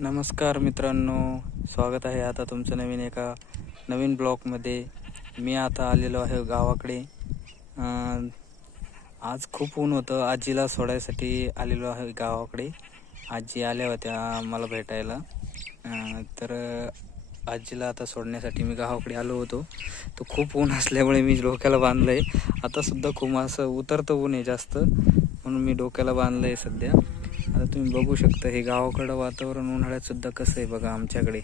नमस्कार मित्रांनो, स्वागत आहे आता तुमचं नवीन एका नवीन ब्लॉगमध्ये. मी आता आलेलो आहे गावाकडे. आज खूप ऊन होतं. आजीला सोडायसाठी आलेलो आहे गावाकडे. आजी आल्या होत्या मला भेटायला. तर आजीला आता सोडण्यासाठी मी गावाकडे आलो होतो. तो खूप ऊन असल्यामुळे मी डोक्याला बांधलंय. आता सुद्धा खूप असं उतरतं ऊन आहे जास्त, म्हणून मी डोक्याला बांधलंय सध्या. आता तुम्ही बघू शकता हे गावाकडं वातावरण उन्हाळ्यात सुद्धा कसं आहे बघा आमच्याकडे.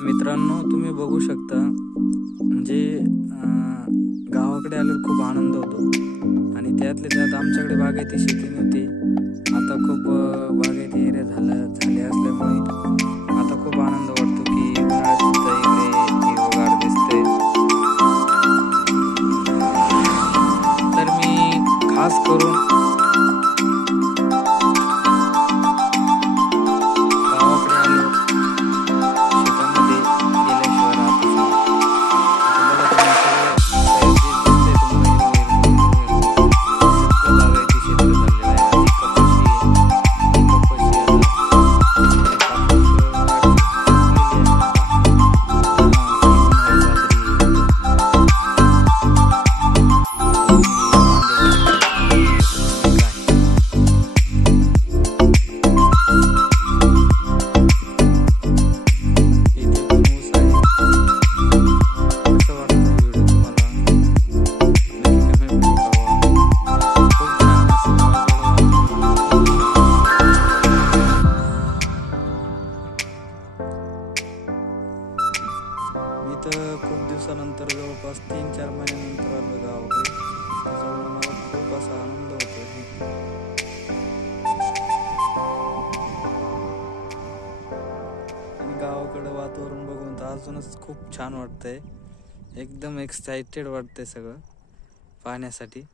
मित्रांनो, तुम्ही बघू शकता म्हणजे गावाकडे आल्यावर खूप आनंद होतो. आणि त्यातल्या त्यात आमच्याकडे बागायती शेती नव्हती. आता खूप बागायती एरिया झाले असल्यामुळे आता खूप आनंद वाटतो की उन्हाळ्यात सुद्धा इकडे हिरवगार दिसतंय. तर मी खास करून खूप दिवसानंतर जवळपास 3-4 महिन्यानंतर आलो गावाकडे. त्याच्यामुळे मला खूप असा आनंद होतो. आणि गावाकडं वातावरण बघून तर अजूनच खूप छान वाटतंय. एकदम एक्साइटेड वाटतंय सगळं पाहण्यासाठी.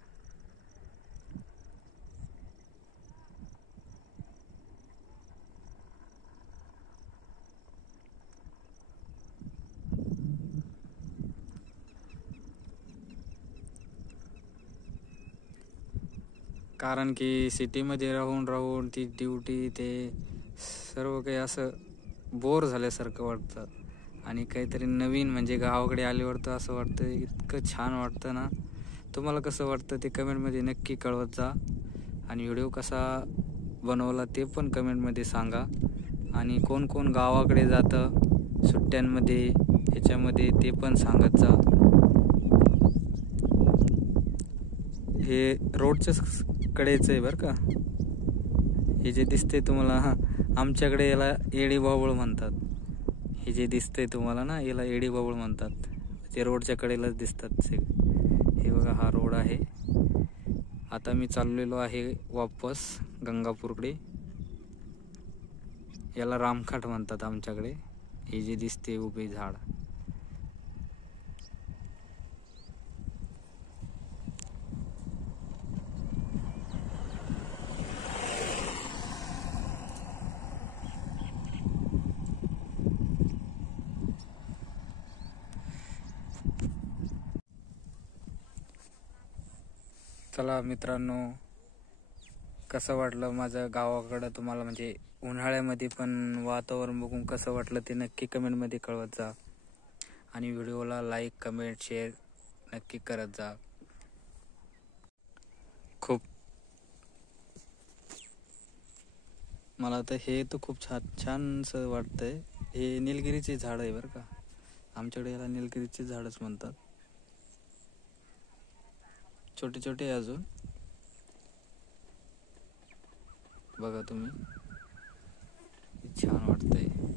कारण की सिटीमध्ये राहून ती ड्युटी ते सर्व काही असं बोर झाल्यासारखं वाटतं. आणि काहीतरी नवीन म्हणजे गावाकडे आल्यावर तर असं वाटतं इतकं छान वाटतं ना. तुम्हाला कसं वाटतं ते कमेंटमध्ये नक्की कळवत जा. आणि व्हिडिओ कसा बनवला ते पण कमेंटमध्ये सांगा. आणि कोण कोण गावाकडे जातं सुट्ट्यांमध्ये ह्याच्यामध्ये ते पण सांगत जा. हे रोडच्याच कडेच आहे बरं का. हे जे दिसते तुम्हाला आमच्याकडे याला एडी बाबळ म्हणतात. हे जे दिसतंय तुम्हाला ना याला एडी बाबळ म्हणतात. ते रोडच्या कडेलाच दिसतात सगळे. हे बघा हा रोड आहे. आता मी चाललेलो आहे वापस गंगापूरकडे. याला रामखाट म्हणतात आमच्याकडे. हे जे दिसते उभे झाड. चला मित्रांनो, कसं वाटलं माझं गावाकडं तुम्हाला, म्हणजे उन्हाळ्यामध्ये पण वातावरण बघून कसं वाटलं ते नक्की कमेंटमध्ये कळवत जा. आणि व्हिडिओला लाईक कमेंट शेअर नक्की करत जा. खूप मला तर हे तर खूप छानसं वाटतंय. हे निलगिरीचे झाड आहे बरं का. आमच्याकडे याला निलगिरीचे झाडच म्हणतात. छोटे छोटे आहे अजून, बघा तुम्ही, छान वाटतंय.